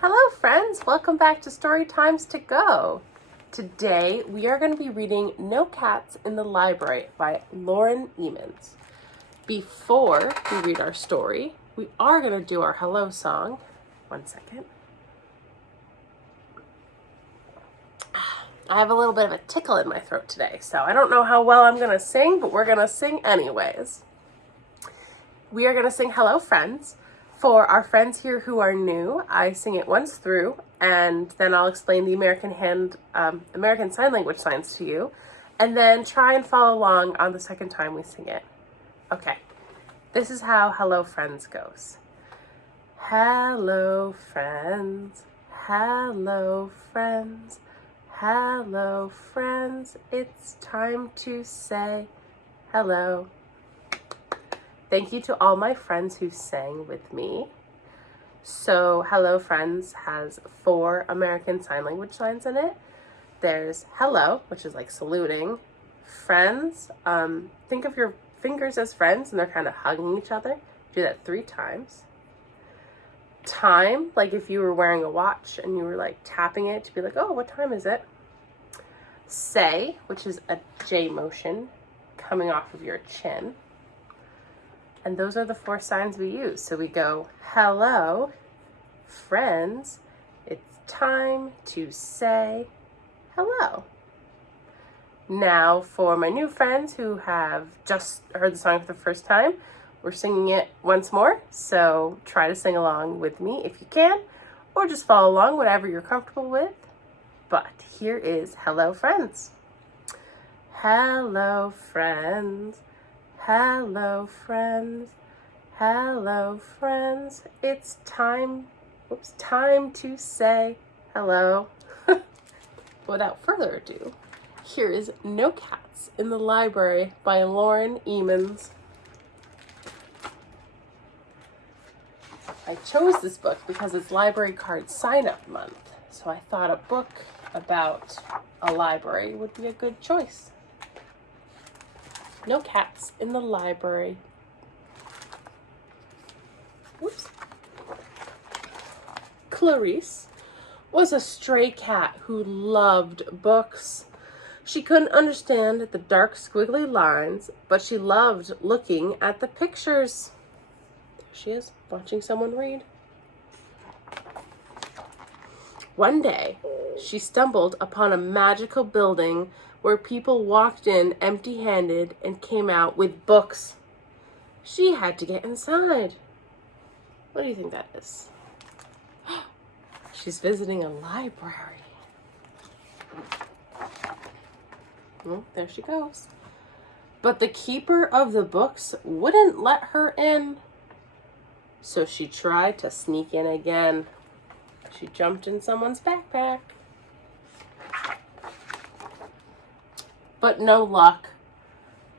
Hello friends, welcome back to Story Times to Go. Today we are going to be reading No Cats in the Library by Lauren Emons. Before we read our story, we are going to do our hello song. One second. I have a little bit of a tickle in my throat today, so I don't know how well I'm going to sing, but we're going to sing anyways. We are going to sing Hello Friends. For our friends here who are new, I sing it once through, and then I'll explain the American Sign Language signs to you, and then try and follow along on the second time we sing it. Okay, this is how Hello Friends goes. Hello friends, hello friends, hello friends, it's time to say hello. Thank you to all my friends who sang with me. So Hello Friends has 4 American Sign Language signs in it. There's hello, which is like saluting. Friends, think of your fingers as friends and they're kind of hugging each other. Do that 3 times. Time, like if you were wearing a watch and you were like tapping it to be like, oh, what time is it? Say, which is a J motion coming off of your chin. And those are the 4 signs we use. So we go, hello, friends, it's time to say hello. Now for my new friends who have just heard the song for the first time, we're singing it once more. So try to sing along with me if you can, or just follow along, whatever you're comfortable with. But here is Hello Friends. Hello friends. Hello friends, hello friends, it's time to say hello. Without further ado, here is No Cats in the Library by Lauren Emons. I chose this book because it's library card sign-up month, so I thought a book about a library would be a good choice. No Cats in the Library. Whoops. Clarice was a stray cat who loved books. She couldn't understand the dark squiggly lines, but she loved looking at the pictures. There she is, watching someone read. One day, she stumbled upon a magical building where people walked in empty-handed and came out with books. She had to get inside. What do you think that is? She's visiting a library. Well, there she goes. But the keeper of the books wouldn't let her in. So she tried to sneak in again. She jumped in someone's backpack. But no luck.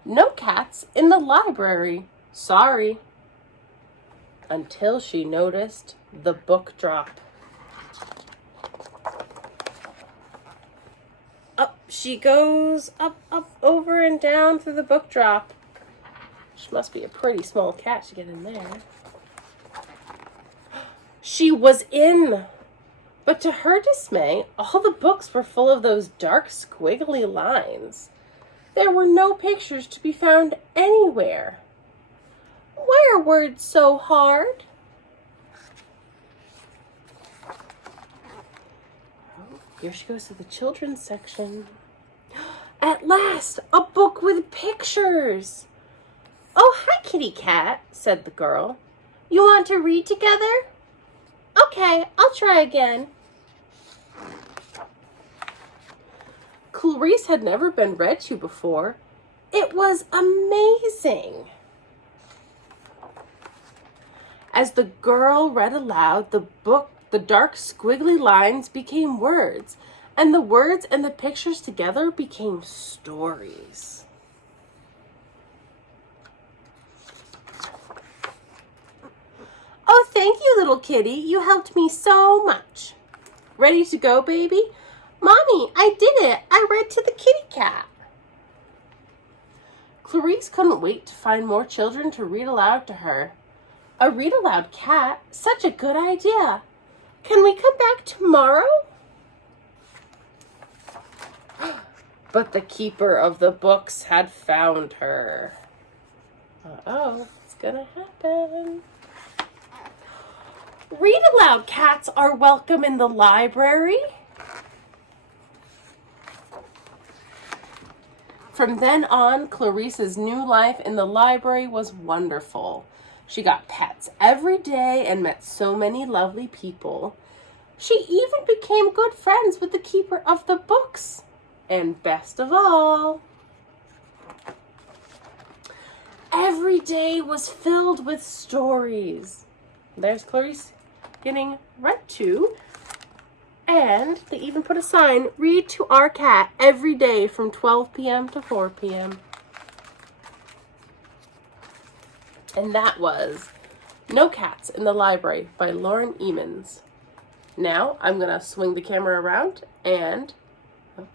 No cats in the library. Sorry. Until she noticed the book drop. Up she goes, up, over and down through the book drop. She must be a pretty small cat to get in there. She was in. But to her dismay, all the books were full of those dark, squiggly lines. There were no pictures to be found anywhere. Why are words so hard? Oh, here she goes to the children's section. At last, a book with pictures. Oh, hi, kitty cat, said the girl. You want to read together? Okay, I'll try again. Clarice had never been read to before. It was amazing. As the girl read aloud, the dark squiggly lines became words, and the words and the pictures together became stories. Oh, thank you, little kitty. You helped me so much. Ready to go, baby? Mommy, I did it. I read to the kitty cat. Clarice couldn't wait to find more children to read aloud to her. A read aloud cat? Such a good idea. Can we come back tomorrow? But the keeper of the books had found her. Uh-oh, what's gonna happen? Read aloud, cats are welcome in the library. From then on, Clarice's new life in the library was wonderful. She got pets every day and met so many lovely people. She even became good friends with the keeper of the books. And best of all, every day was filled with stories. There's Clarice getting read to. And they even put a sign, read to our cat every day from 12 p.m. to 4 p.m. And that was No Cats in the Library by Lauren Emons. Now I'm going to swing the camera around and I'm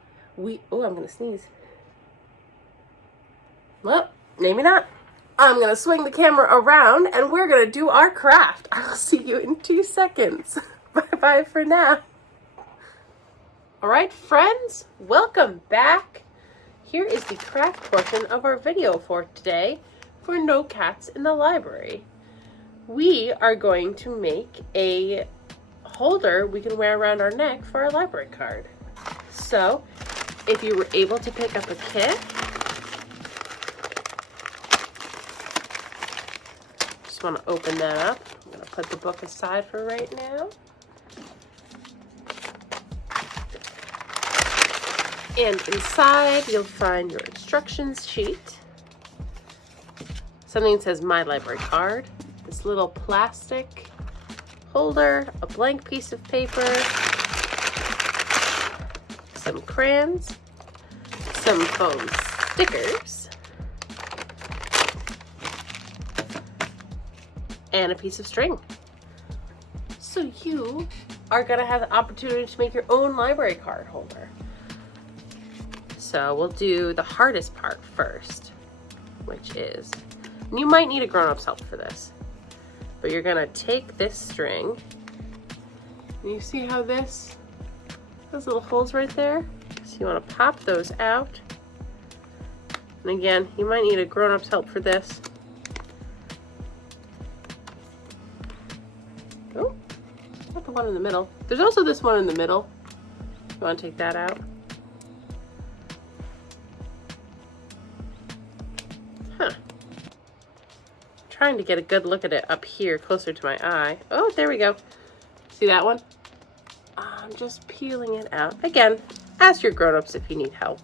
going to sneeze. Well, maybe not. I'm going to swing the camera around and we're going to do our craft. I'll see you in 2 seconds. Bye-bye for now. All right, friends, welcome back. Here is the craft portion of our video for today for No Cats in the Library. We are going to make a holder we can wear around our neck for our library card. So, if you were able to pick up a kit, just want to open that up. I'm going to put the book aside for right now. And inside, you'll find your instructions sheet. Something that says My Library Card. This little plastic holder, a blank piece of paper, some crayons, some foam stickers, and a piece of string. So you are going to have the opportunity to make your own library card holder. So we'll do the hardest part first, which is, and you might need a grown-up's help for this, but you're gonna take this string, and you see how those little holes right there? So you wanna pop those out. And again, you might need a grown-up's help for this. Oh, not the one in the middle. There's also this one in the middle. You wanna take that out? Trying to get a good look at it up here closer to my eye. Oh, there we go. See that one? I'm just peeling it out. Again, ask your grown-ups if you need help.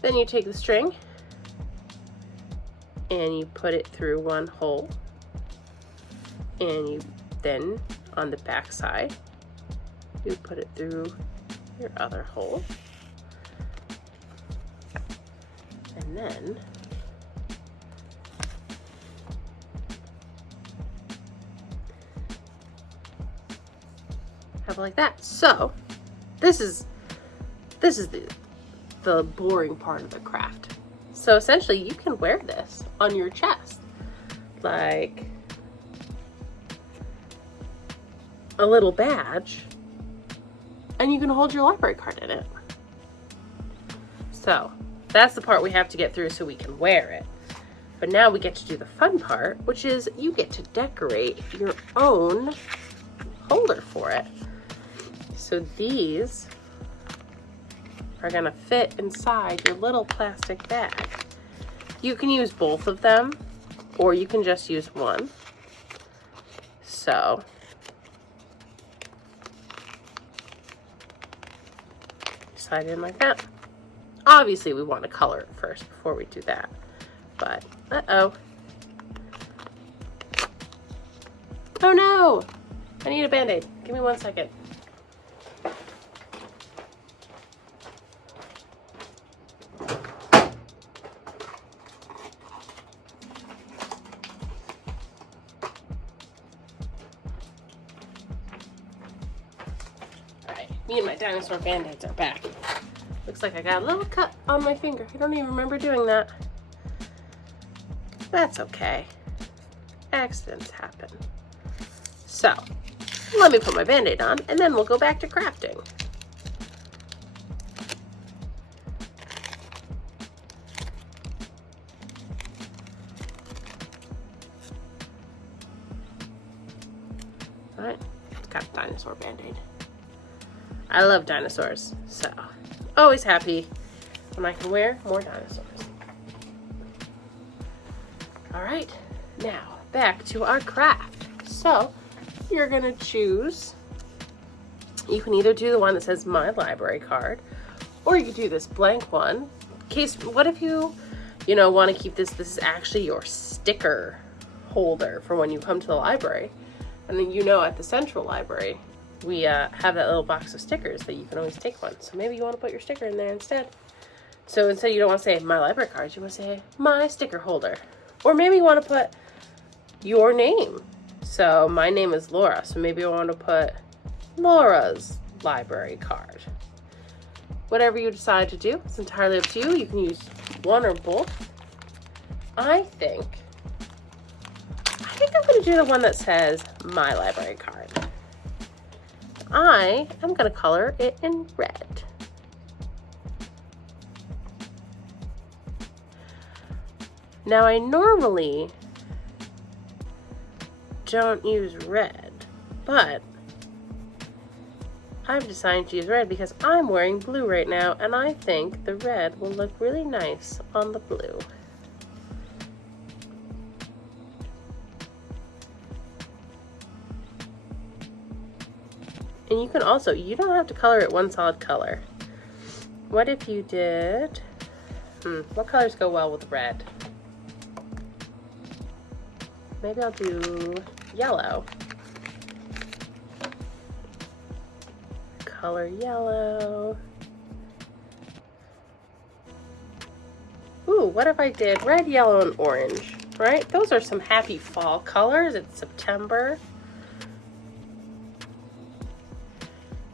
Then you take the string and you put it through one hole. And you then, on the back side, you put it through your other hole. And then have it like that. So this is the boring part of the craft. So essentially you can wear this on your chest like a little badge, and you can hold your library card in it. So that's the part we have to get through so we can wear it. But now we get to do the fun part, which is you get to decorate your own holder for it. So these are gonna fit inside your little plastic bag. You can use both of them, or you can just use one. So slide in like that. Obviously we want to color it first before we do that, but oh no, I need a band-aid. Give me 1 second. Me and my dinosaur band-aids are back. Looks like I got a little cut on my finger. I don't even remember doing that. That's okay. Accidents happen. So, let me put my Band-Aid on, and then we'll go back to crafting. All right, it's got a dinosaur Band-Aid. I love dinosaurs, so always happy when I can wear more dinosaurs. All right, now back to our craft. So you're gonna choose, you can either do the one that says my library card, or you can do this blank one. In case, what if you want to keep this is actually your sticker holder for when you come to the library. And then at the central library, we have that little box of stickers that you can always take one. So maybe you want to put your sticker in there instead. So instead you don't want to say my library cards, you want to say my sticker holder. Or maybe you want to put your name. So my name is Laura, so maybe I want to put Laura's library card. Whatever you decide to do, it's entirely up to you. You can use one or both. I think I'm going to do the one that says my library card. I am going to color it in red. Now I normally don't use red, but I've decided to use red because I'm wearing blue right now, and I think the red will look really nice on the blue. And you can also, you don't have to color it one solid color. What if you did, what colors go well with red? Maybe I'll do yellow. Color yellow. Ooh, what if I did red, yellow, and orange, right? Those are some happy fall colors. It's September.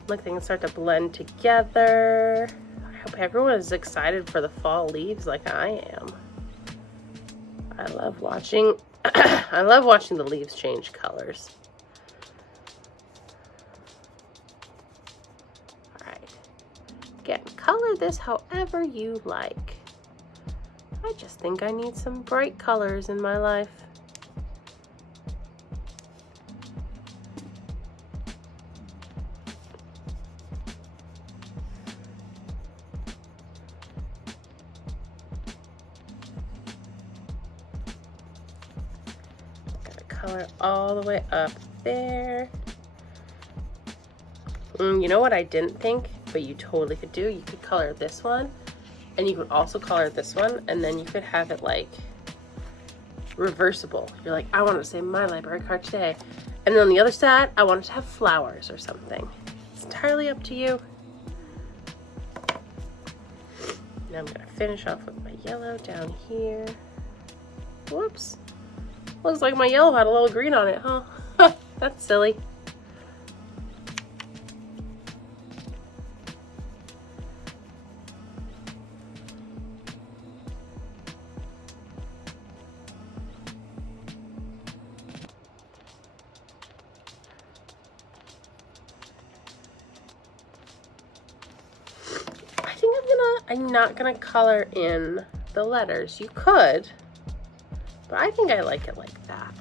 Look, they can start to blend together. I hope everyone is excited for the fall leaves like I am. I love watching the leaves change colors. All right. Again, color this however you like. I just think I need some bright colors in my life. Color all the way up there. You know what I didn't think, but you totally could do? You could color this one, and you could also color this one, and then you could have it like reversible. You're like, I want to say my library card today, and then on the other side, I want it to have flowers or something. It's entirely up to you. Now I'm gonna finish off with my yellow down here. Whoops. Looks like my yellow had a little green on it, huh? That's silly. I think I'm not gonna color in the letters. You could, but I think I like it like that.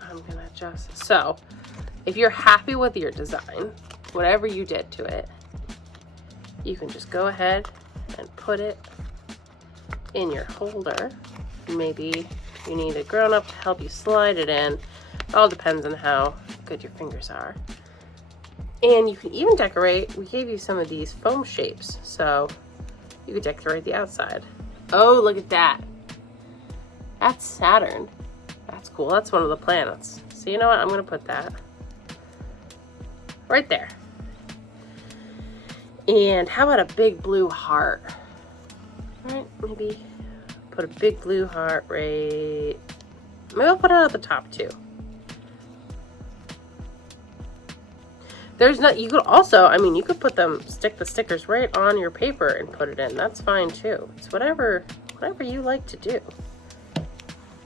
I'm gonna adjust. So, if you're happy with your design, whatever you did to it, you can just go ahead and put it in your holder. Maybe you need a grown-up to help you slide it in. It all depends on how good your fingers are. And you can even decorate. We gave you some of these foam shapes, so you could decorate the outside. Oh, look at that. That's Saturn. That's cool. That's one of the planets. So you know what? I'm going to put that right there. And how about a big blue heart? All right, maybe put a big blue heart right. Maybe I'll put it at the top too. There's not, you could also, I mean, you could put them, stick the stickers right on your paper and put it in. That's fine too. It's whatever you like to do.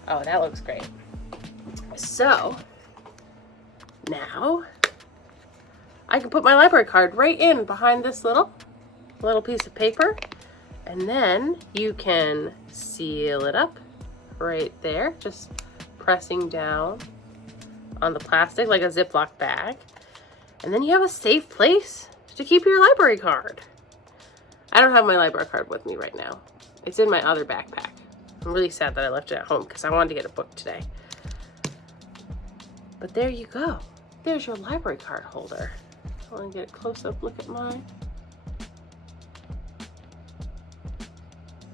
Oh, that looks great. So, Now, I can put my library card right in behind this little piece of paper, and then you can seal it up right there, just pressing down on the plastic like a Ziploc bag. And then you have a safe place to keep your library card. I don't have my library card with me right now. It's in my other backpack. I'm really sad that I left it at home because I wanted to get a book today. But there you go. There's your library card holder. I want to get a close-up look at mine.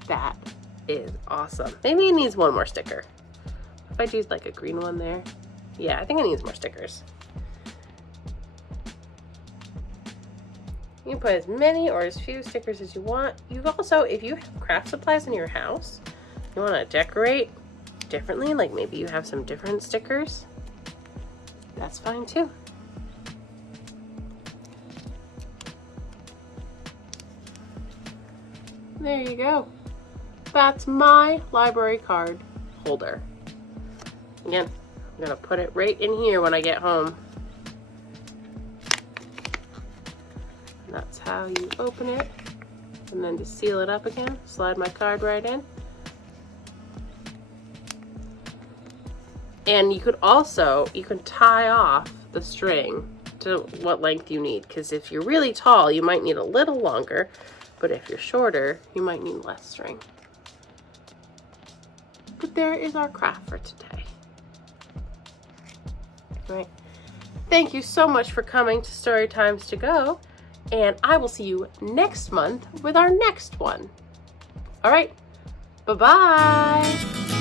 That is awesome. Maybe it needs one more sticker. If I do like a green one there. Yeah, I think it needs more stickers. You can put as many or as few stickers as you want. You also, if you have craft supplies in your house, you want to decorate differently, like maybe you have some different stickers, that's fine too. There you go. That's my library card holder. Again, I'm gonna put it right in here when I get home. And that's how you open it. And then to seal it up again, slide my card right in. And you could also, you can tie off the string to what length you need, because if you're really tall, you might need a little longer, but if you're shorter, you might need less string. But there is our craft for today. All right. Thank you so much for coming to Story Times to Go, and I will see you next month with our next one. All right, bye-bye.